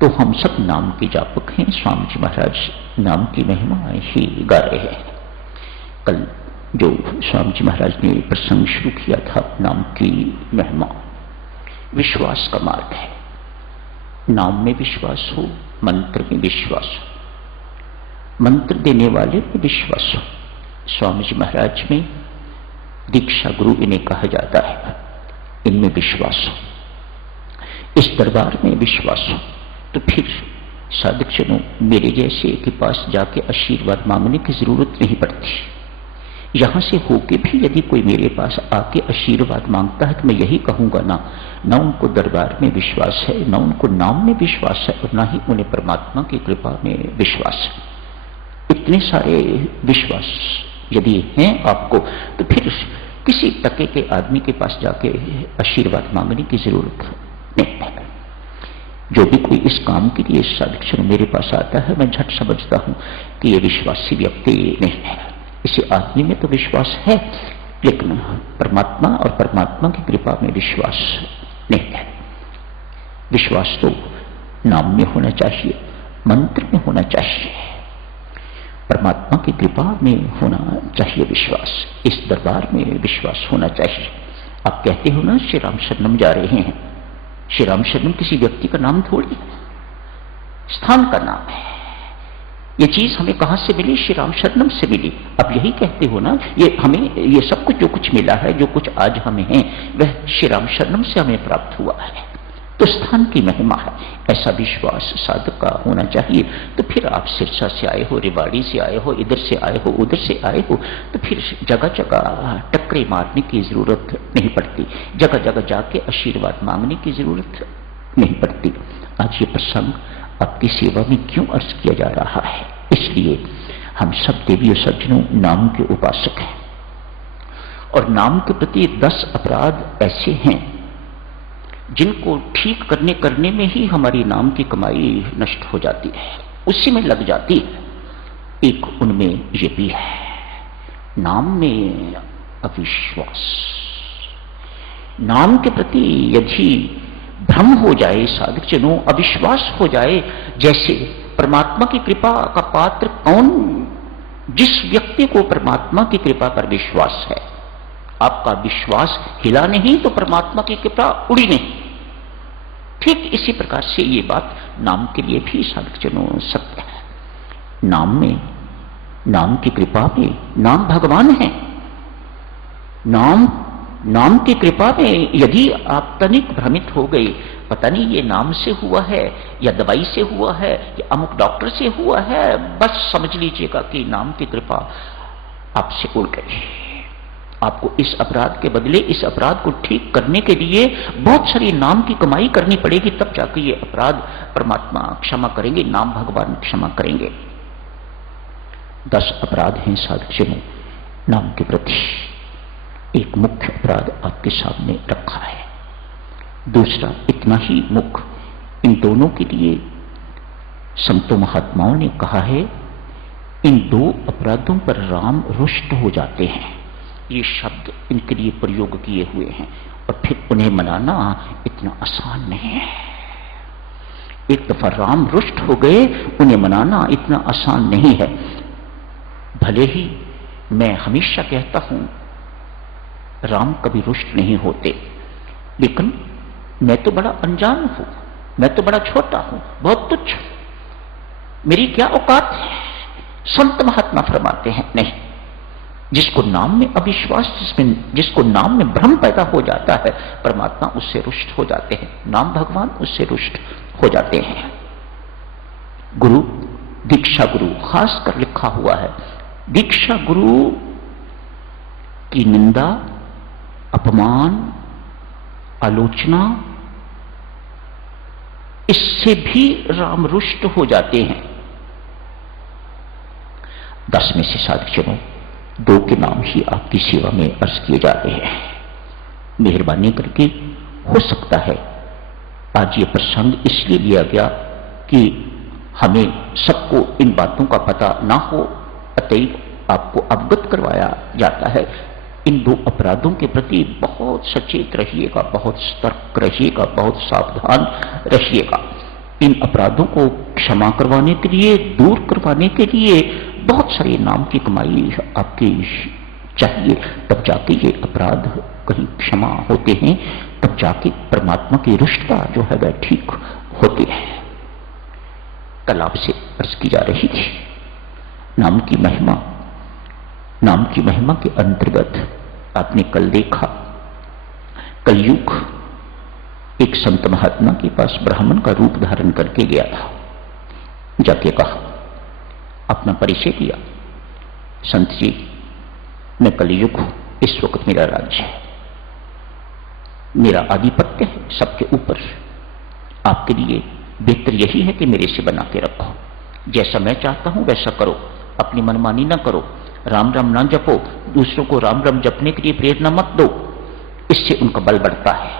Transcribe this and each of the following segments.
तो हम सब नाम के जापक हैं। स्वामी जी महाराज नाम की महिमा ही गा रहे हैं। कल जो स्वामी जी महाराज ने प्रसंग शुरू किया था, नाम की महिमा, विश्वास का मार्ग है। नाम में विश्वास हो, मंत्र में विश्वास हो, मंत्र देने वाले में विश्वास हो। स्वामी जी महाराज में दीक्षा गुरु इन्हें कहा जाता है, इनमें विश्वास हो, इस दरबार में विश्वास हो, तो फिर साधक जनों मेरे जैसे के पास जाके आशीर्वाद मांगने की जरूरत नहीं पड़ती। यहां से होके भी यदि कोई मेरे पास आके आशीर्वाद मांगता है तो मैं यही कहूंगा, ना उनको दरबार में विश्वास है, ना उनको नाम में विश्वास है, और ना ही उन्हें परमात्मा की कृपा में विश्वास है। इतने सारे विश्वास यदि हैं आपको, तो फिर किसी टके के आदमी के पास जाके आशीर्वाद मांगने की जरूरत नहीं है। जो भी कोई इस काम के लिए साधक मेरे पास आता है, मैं झट समझता हूं कि यह विश्वासी व्यक्ति नहीं है। इसी आदमी में तो विश्वास है, लेकिन परमात्मा और परमात्मा की कृपा में विश्वास नहीं है। विश्वास तो नाम में होना चाहिए, मंत्र में होना चाहिए, परमात्मा की कृपा में होना चाहिए विश्वास। इस दरबार में विश्वास होना चाहिए। आप कहते हो ना श्री राम शरणम जा रहे हैं, श्री राम शरणम किसी व्यक्ति का नाम थोड़ी है, स्थान का नाम है। ये चीज हमें कहां से मिली? श्री राम शरणम से मिली। अब यही कहते हो ना, ये हमें ये सब कुछ जो कुछ मिला है, जो कुछ आज हमें है, वह श्री राम शरणम से हमें प्राप्त हुआ है। तो स्थान की महिमा है, ऐसा विश्वास साधक का होना चाहिए। तो फिर आप सिरसा से आए हो, रेवाड़ी से आए हो, इधर से आए हो, उधर से आए हो, तो फिर जगह जगह टक्करे मारने की जरूरत नहीं पड़ती, जगह जगह जाके आशीर्वाद मांगने की जरूरत नहीं पड़ती। आज ये प्रसंग आपकी सेवा में क्यों अर्ज किया जा रहा है? इसलिए हम सब देवी और सज्जनों नाम के उपासक हैं, और नाम के प्रति 10 अपराध ऐसे हैं जिनको ठीक करने में ही हमारी नाम की कमाई नष्ट हो जाती है, उसी में लग जाती है। एक उनमें ये भी है, नाम में अविश्वास। नाम के प्रति यदि भ्रम हो जाए साधक जनों, अविश्वास हो जाए, जैसे परमात्मा की कृपा का पात्र कौन? जिस व्यक्ति को परमात्मा की कृपा पर विश्वास है। आपका विश्वास हिला नहीं तो परमात्मा की कृपा उड़ी नहीं। ठीक इसी प्रकार से ये बात नाम के लिए भी साधक जनों सत्य है। नाम की कृपा में, नाम भगवान है। नाम की कृपा में यदि आप तनिक भ्रमित हो गए, पता नहीं ये नाम से हुआ है या दवाई से हुआ है या अमुक डॉक्टर से हुआ है, बस समझ लीजिएगा कि नाम की कृपा आपसे उड़ गई। आपको इस अपराध के बदले इस अपराध को ठीक करने के लिए बहुत सारी नाम की कमाई करनी पड़ेगी, तब जाकर ये अपराध परमात्मा क्षमा करेंगे, नाम भगवान क्षमा करेंगे। 10 अपराध हैं साधक जनों नाम के प्रति। एक मुख्य अपराध आपके सामने रखा है, दूसरा इतना ही मुख्य। इन दोनों के लिए संतों महात्माओं ने कहा है, इन 2 अपराधों पर राम रुष्ट हो जाते हैं। ये शब्द इनके लिए प्रयोग किए हुए हैं, और फिर उन्हें मनाना इतना आसान नहीं है। एक दफा राम रुष्ट हो गए, उन्हें मनाना इतना आसान नहीं है। भले ही मैं हमेशा कहता हूं राम कभी रुष्ट नहीं होते, लेकिन मैं तो बड़ा अनजान हूं, मैं तो बड़ा छोटा हूं, बहुत तुच्छ, मेरी क्या औकात है? संत महात्मा फरमाते हैं नहीं, जिसको नाम में अविश्वास, जिसको नाम में भ्रम पैदा हो जाता है, परमात्मा उससे रुष्ट हो जाते हैं, नाम भगवान उससे रुष्ट हो जाते हैं। गुरु, दीक्षा गुरु खास कर लिखा हुआ है, दीक्षा गुरु की निंदा, अपमान, आलोचना, इससे भी राम रुष्ट हो जाते हैं। 10 में से साधक जनों 2 के नाम ही आपकी सेवा में अर्ज किए जा रहे हैं। मेहरबानी करके, हो सकता है आज ये प्रसंग इसलिए लिया गया कि हमें सबको इन बातों का पता ना हो, अतएव आपको अवगत करवाया जाता है। इन 2 अपराधों के प्रति बहुत सचेत रहिएगा, बहुत सतर्क रहिएगा, बहुत सावधान रहिएगा। इन अपराधों को क्षमा करवाने के लिए, दूर करवाने के लिए बहुत सारे नाम की कमाई आपकी चाहिए। तब जाके ये अपराध कहीं क्षमा होते हैं, तब जाके परमात्मा की रुष्टता जो है वह ठीक होती है। कल आपसे अर्ज की जा रही थी नाम की महिमा। नाम की महिमा के अंतर्गत आपने कल देखा, कलयुग एक संत महात्मा के पास ब्राह्मण का रूप धारण करके गया था। जाके कहा, अपना परिचय दिया, संत जी मैं कलयुग हूं, इस वक्त मेरा राज्य है, मेरा आधिपत्य है सबके ऊपर। आपके लिए बेहतर यही है कि मेरे से बना के रखो, जैसा मैं चाहता हूं वैसा करो, अपनी मनमानी ना करो, राम राम ना जपो, दूसरों को राम राम जपने के लिए प्रेरणा मत दो, इससे उनका बल बढ़ता है,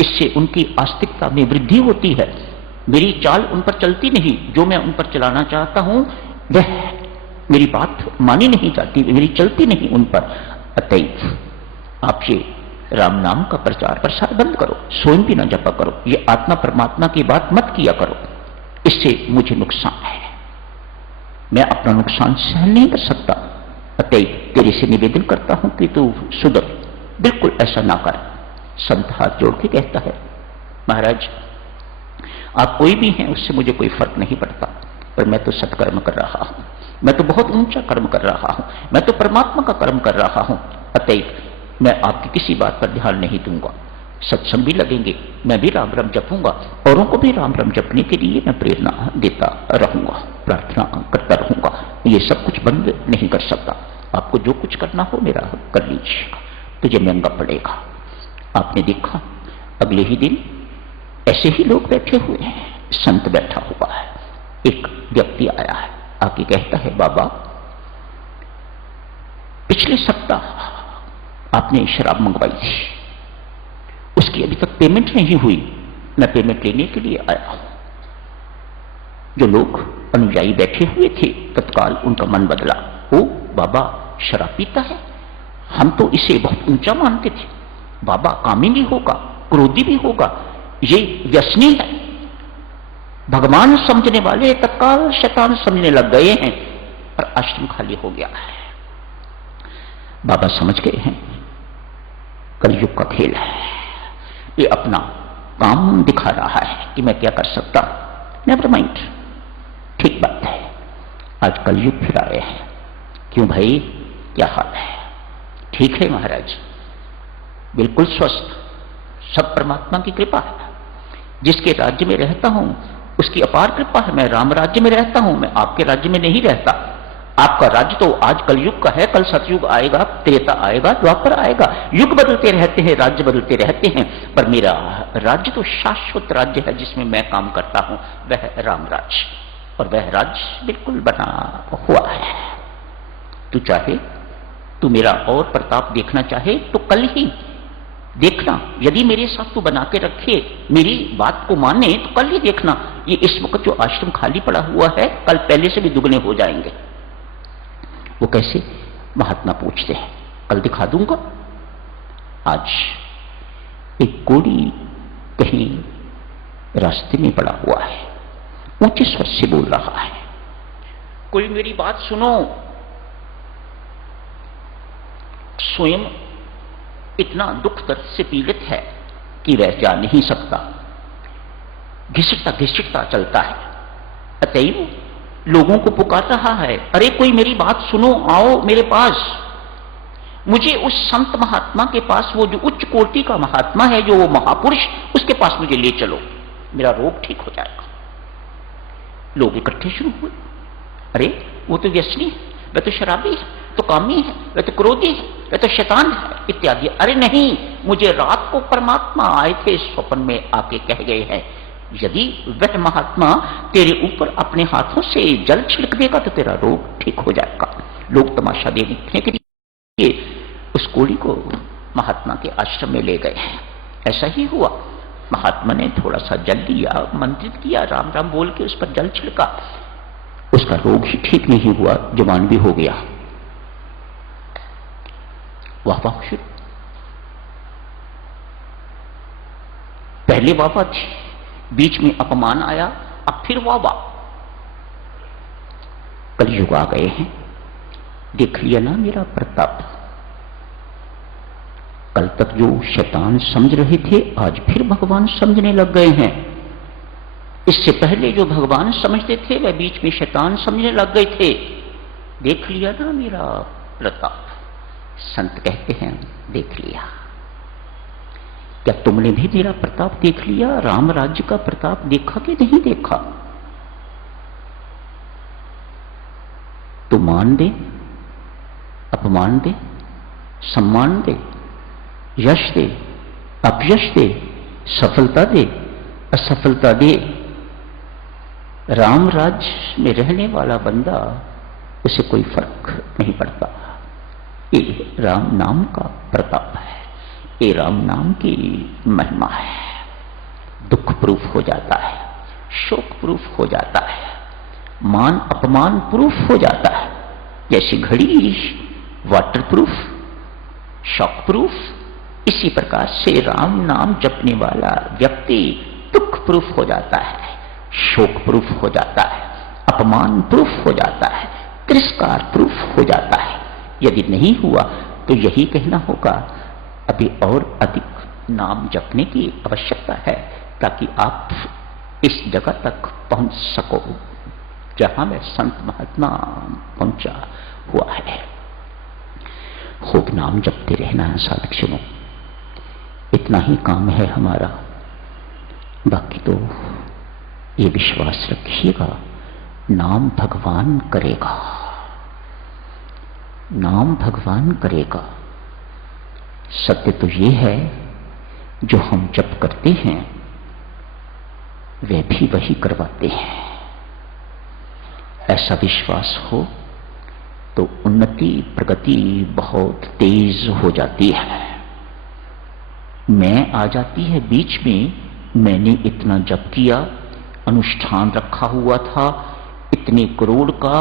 इससे उनकी आस्तिकता में वृद्धि होती है। मेरी चाल उन पर चलती नहीं, जो मैं उन पर चलाना चाहता हूं वह मेरी बात मानी नहीं जाती, मेरी चलती नहीं उन पर। अतएव आप ये राम नाम का प्रचार प्रसार बंद करो, स्वयं भी ना जपा करो, ये आत्मा परमात्मा की बात मत किया करो, इससे मुझे नुकसान है, मैं अपना नुकसान सहन नहीं कर सकता। अतएव तेरे से निवेदन करता हूं कि तू सुधर, बिल्कुल ऐसा ना कर। संत हाथ जोड़ के कहता है, महाराज आप कोई भी हैं उससे मुझे कोई फर्क नहीं पड़ता, पर मैं तो सत्कर्म कर रहा हूं, मैं तो बहुत ऊंचा कर्म कर रहा हूं, मैं तो परमात्मा का कर्म कर रहा हूं। अतएव मैं आपकी किसी बात पर ध्यान नहीं दूंगा, सत्संग भी लगेंगे, मैं भी राम राम जपूंगा, औरों को भी राम राम जपने के लिए मैं प्रेरणा देता रहूंगा, प्रार्थना करता रहूंगा, ये सब कुछ बंद नहीं कर सकता। आपको जो कुछ करना हो मेरा कर लीजिएगा, तुझे महंगा पड़ेगा। आपने देखा अगले ही दिन ऐसे ही लोग बैठे हुए हैं, संत बैठा हुआ है, एक व्यक्ति आया है, आके कहता है, बाबा पिछले सप्ताह आपने शराब मंगवाई थी, उसकी अभी तक पेमेंट नहीं हुई, मैं पेमेंट लेने के लिए आया हूं। जो लोग अनुयायी बैठे हुए थे तत्काल उनका मन बदला, ओ बाबा शराब पीता है, हम तो इसे बहुत ऊंचा मानते थे, बाबा कामी भी होगा, क्रोधी भी होगा, ये व्यसनी है। भगवान समझने वाले तत्काल शैतान समझने लग गए हैं और आश्रम खाली हो गया है। बाबा समझ गए हैं कलयुग का खेल है, ये अपना काम दिखा रहा है कि मैं क्या कर सकता हूं। नेवर माइंड, ठीक बात है, आज कलयुग फिर आए हैं। क्यों भाई, क्या हाल है? ठीक है महाराज, बिल्कुल स्वस्थ, सब परमात्मा की कृपा है। जिसके राज्य में रहता हूं उसकी अपार कृपा है। मैं राम राज्य में रहता हूं, मैं आपके राज्य में नहीं रहता। आपका राज्य तो आज कलयुग का है, कल सतयुग आएगा, त्रेता आएगा, द्वापर आएगा, युग बदलते रहते हैं, राज्य बदलते रहते हैं, पर मेरा राज्य तो शाश्वत राज्य है जिसमें मैं काम करता हूं, वह राम राज्य, और वह राज्य बिल्कुल बना हुआ है। तू चाहे, तू मेरा और प्रताप देखना चाहे तो कल ही देखना, यदि मेरे साथ तू बना के रखे, मेरी बात को माने तो कल ही देखना, ये इस वक्त जो आश्रम खाली पड़ा हुआ है कल पहले से भी दुगने हो जाएंगे। वो कैसे? महात्मा पूछते हैं, कल दिखा दूंगा। आज एक कोड़ी कहीं रास्ते में पड़ा हुआ है, ऊंचे स्वर से बोल रहा है, कोई मेरी बात सुनो। स्वयं इतना दुख दर्द से पीड़ित है कि वह जा नहीं सकता, घिसटता घिसटता चलता है। अतएव लोगों को पुकार रहा है, अरे कोई मेरी बात सुनो, आओ मेरे पास, मुझे उस संत महात्मा के पास, वो जो उच्च कोटि का महात्मा है, जो वो महापुरुष, उसके पास मुझे ले चलो, मेरा रोग ठीक हो जाएगा। लोग इकट्ठे शुरू हुए, अरे वो तो व्यसनी है, वह तो शराबी है, तो कामी है, वह तो क्रोधी है, वह तो शैतान है इत्यादि। अरे नहीं, मुझे रात को परमात्मा आए थे, स्वप्न में आके कह गए हैं, यदि वह महात्मा तेरे ऊपर अपने हाथों से जल छिड़क देगा तो तेरा रोग ठीक हो जाएगा। लोग तमाशा देखने के लिए उस कोड़ी को महात्मा के आश्रम में ले गए। ऐसा ही हुआ, महात्मा ने थोड़ा सा जल लिया, मंत्रित किया, राम राम बोल के उस पर जल छिड़का, उसका रोग ही ठीक नहीं हुआ, जवान भी हो गया। वाह वाह शुरू। पहले वाह थी, बीच में अपमान आया, अब फिर वाह, कलयुग आ गए हैं, देख लिया ना मेरा प्रताप। कल तक जो शैतान समझ रहे थे आज फिर भगवान समझने लग गए हैं। इससे पहले जो भगवान समझते थे वह बीच में शैतान समझने लग गए थे। देख लिया ना मेरा प्रताप। संत कहते हैं देख लिया। क्या तुमने भी मेरा प्रताप देख लिया? राम राज्य का प्रताप देखा कि नहीं देखा? तो मान दे, अपमान दे, सम्मान दे, यश दे, अपयश दे, सफलता दे, असफलता दे, राम राज्य में रहने वाला बंदा उसे कोई फर्क नहीं पड़ता। ये राम नाम का प्रताप है, ये राम नाम की महिमा है। दुख प्रूफ हो जाता है, शोक प्रूफ हो जाता है, मान अपमान प्रूफ हो जाता है। जैसी घड़ी वाटर प्रूफ, शॉक प्रूफ, इसी प्रकार से राम नाम जपने वाला व्यक्ति दुख प्रूफ हो जाता है, शोक प्रूफ हो जाता है, अपमान प्रूफ हो जाता है, तिरस्कार प्रूफ हो जाता है। यदि नहीं हुआ तो यही कहना होगा अभी और अधिक नाम जपने की आवश्यकता है ताकि आप इस जगह तक पहुंच सको जहां में संत महात्मा पहुंचा हुआ है। खूब नाम जपते रहना है साधक सुनो, इतना ही काम है हमारा। बाकी तो ये विश्वास रखिएगा नाम भगवान करेगा, नाम भगवान करेगा। सत्य तो ये है जो हम जप करते हैं वे भी वही करवाते हैं। ऐसा विश्वास हो तो उन्नति प्रगति बहुत तेज हो जाती है। मैं आ जाती है बीच में, मैंने इतना जप किया, अनुष्ठान रखा हुआ था, इतने करोड़ का,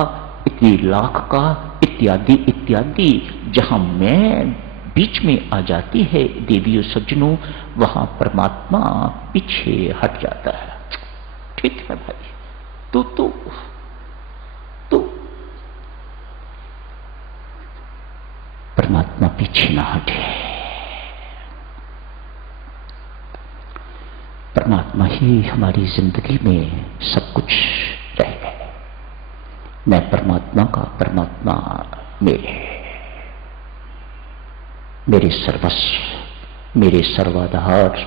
इतने लाख का, इत्यादि इत्यादि। जहां मैं बीच में आ जाती है देवियों सज्जनों, वहां परमात्मा पीछे हट जाता है। ठीक है भाई, तो परमात्मा पीछे ना हटे। परमात्मा ही हमारी जिंदगी में सब कुछ रहे। मैं परमात्मा का, परमात्मा मेरे सर्वस्व, मेरे सर्वाधार,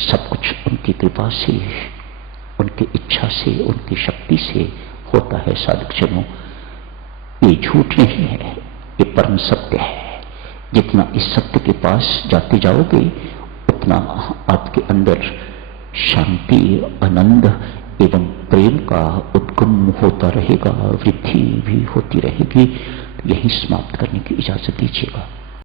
सब कुछ उनकी कृपा से, उनकी इच्छा से, उनकी शक्ति से होता है। साधक जनों, ये झूठ नहीं है, ये परम सत्य है। जितना इस सत्य के पास जाते जाओगे उतना आपके अंदर शांति, आनंद एवं प्रेम का उद्गम होता रहेगा, वृद्धि भी होती रहेगी। यही समाप्त करने की इजाजत दीजिएगा।